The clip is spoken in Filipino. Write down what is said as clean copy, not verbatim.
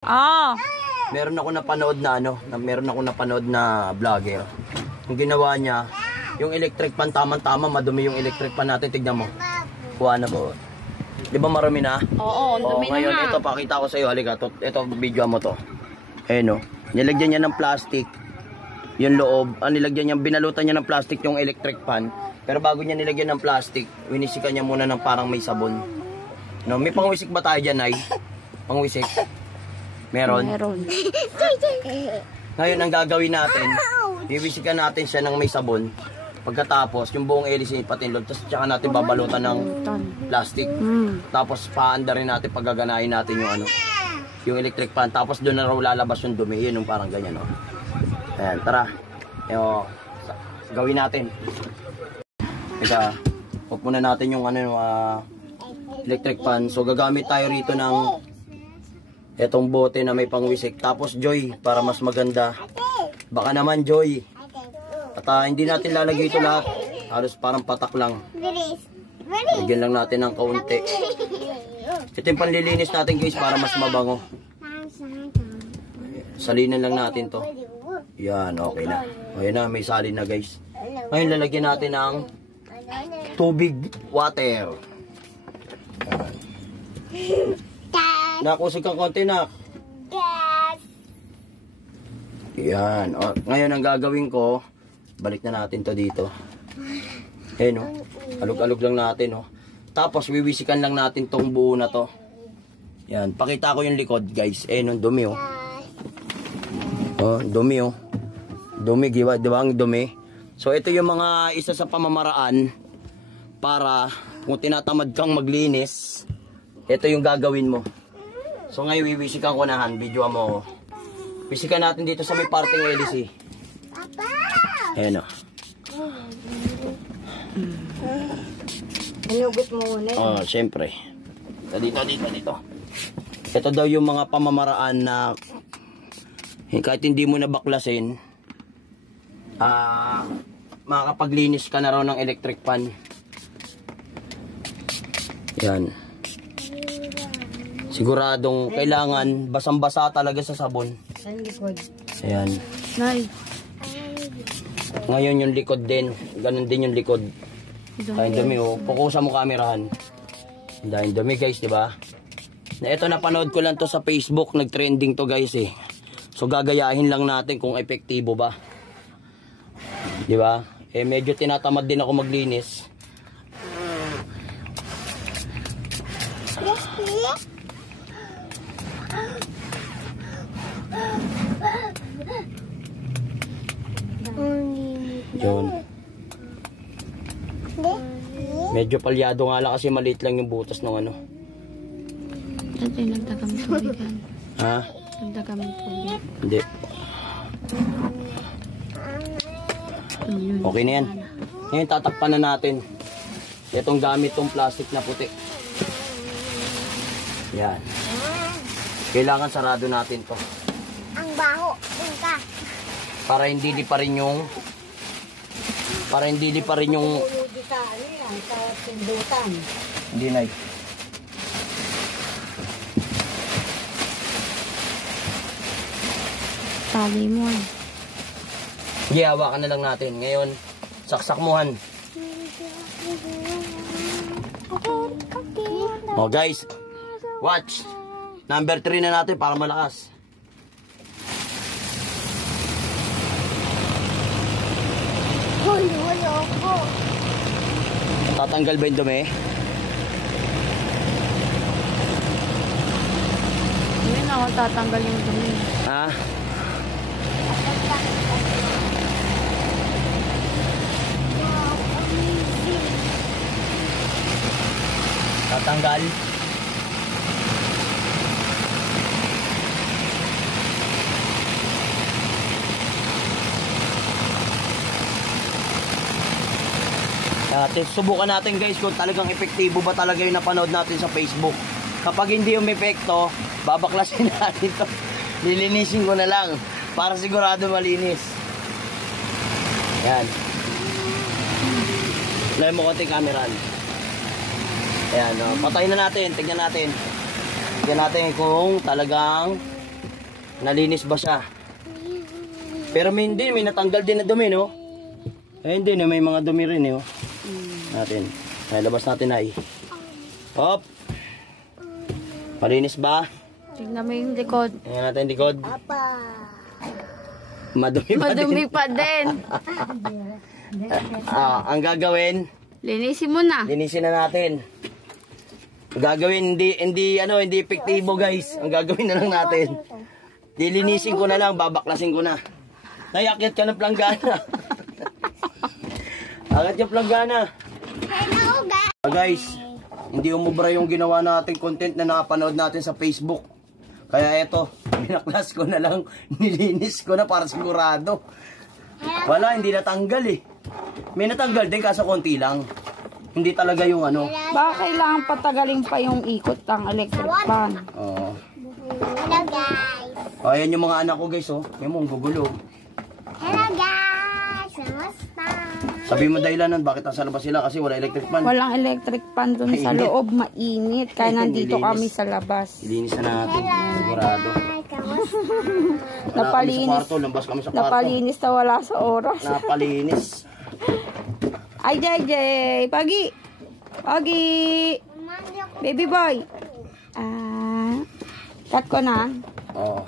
Ah. Meron ako napanood na vlogger. Yung ginawa niya, yung electric pan, tamang-tama, madumi yung electric pan natin. Tignan mo. Kuha na mo. Di ba marami na? Oo, dumi na ngayon, nga. ito, pakita ko sa iyo. Halika, ito, video mo to. Ayan o. Nilagyan niya ng plastic. Yung loob. Nilagyan niya, binalutan niya ng plastic yung electric pan. Pero bago niya nilagyan ng plastic, winisikan niya muna ng parang may sabon. No, may pangwisik ba tayo dyan, Nay? Pangwisik? Meron? Meron. Ngayon, ang gagawin natin, iwisikan natin siya ng may sabon. Pagkatapos, yung buong hélice pati loob, tapos tsaka natin babalutan ng plastic. Tapos paanda rin natin, paggaganahin natin yung yung electric pan. Tapos doon na raw lalabas yung dumi. Yun yung parang ganyan, no? Ayan, tara. Gawin natin. Teka, huwag muna natin yung electric pan. So gagamit tayo rito ng etong bote na may pangwisik. Tapos Joy, para mas maganda. Baka naman Joy. At hindi natin lalagay ito lahat. Halos parang patak lang. Lagyan lang natin ng kaunti. Ito yung panlilinis natin guys para mas mabango. Salinan lang natin to. Yan, okay na. Ayan na, may salin na guys. Ngayon lalagyan natin ng tubig, water. Nakusig kang konti na. Yan. Ngayon ang gagawin ko, balik na natin to dito. Ayan o. Alog-alog lang natin o. Tapos wiwisikan lang natin tong buo na to. Yan. Pakita ko yung likod guys. Ayan o, dumi o. Dumi o. Dumi, di ba ang dumi? So ito yung mga isa sa pamamaraan para kung tinatamad kang maglinis, ito yung gagawin mo. So ngayon wiwisikan ko na video mo. Wisikan natin dito sa may parting hélice. Ayan o. Hinugot mo muna. Syempre. Dito. Ito daw yung mga pamamaraan na kahit hindi mo nabaklasin, makapaglinis ka na raw ng electric pan. Yan. Siguradong kailangan basang-basa talaga sa sabon. Ayan. Nay. Ngayon yung likod din. Ganun din yung likod. Dahil dumi o. Pukusa mo kamerahan. Dahil dumi guys, di ba? Na ito napanood ko lang to sa Facebook. Nag-trending to guys eh. So gagayahin lang natin kung epektibo ba. Di ba? Medyo tinatamad din ako maglinis. Yun. Medyo palyado nga lang kasi maliit lang yung butas ng ano. Ito yung nagdagang tubig yan. Ha? Nagdagang tubig. Hindi. Okay na yan. Ngayon tatakpan na natin. Itong gamit tong plastic na puti. Yan. Kailangan sarado natin to. Ang baho. Punta. Para hindi di pa rin yung hindi na. Tali mo. Hawakan na lang natin. Ngayon, saksak mohan. Guys, watch. Number 3 na natin para malakas. Huli ako. Tatanggal ba yung dumi? Hindi na ako tatanggal yung dumi. Ha? Tatanggal? Subukan natin guys kung talagang epektibo ba talaga yung napanood natin sa Facebook. Kapag hindi yung epekto, babaklasin natin to. Lilinisin ko na lang para sigurado malinis. Yan. Lagay mo konting camera. Ayan, patay na natin. Tignan natin. Tignan natin kung talagang nalinis ba siya. Pero may hindi, may natanggal din na dumi, no? Eh, hindi na, may mga dumi rin, eh, oh. Natin. Ay, labas natin ay. Hop! Malinis ba? Tingnan mo yung likod. Tingnan natin yung likod. Papa. Madumi pa Madumi din. pa din. Ang gagawin, Linisin mo na. linisin na natin. Ang gagawin, hindi epektibo, guys. Ang gagawin na lang natin. Dilinisin ko na lang, babaklasin ko na. Nayakyat ka ng planggana. Akyat yung planggana. Hello, guys. Guys, hindi umubra yung ginawa nating content na nakapanood natin sa Facebook. Kaya eto, binaklas ko na lang, nilinis ko na para sigurado. Wala, hindi natanggal eh. May natanggal din kaso konti lang. Hindi talaga yung ano. Baka kailangan patagalin pa yung ikot ng electric fan. Oo. Hello, guys. Ayan yung mga anak ko, guys, oh. Yan mo, ang gugulo. Hello, guys. Kamusta? Sabi mo dahilanan, bakit nasa labas sila? Kasi wala electric fan. Walang electric fan dun sa Mainit. loob, mainit. Kaya nandito Nilinis. kami sa labas. Ilinis na natin, sigurado. Hi, kamusta? Wala kami sa Napalinis. kwarto, lambas kami sa kwarto. Napalinis na wala sa oras. Napalinis. Ay, JJ! Pagi! Pagi! Baby boy! Cut ko na. Oo.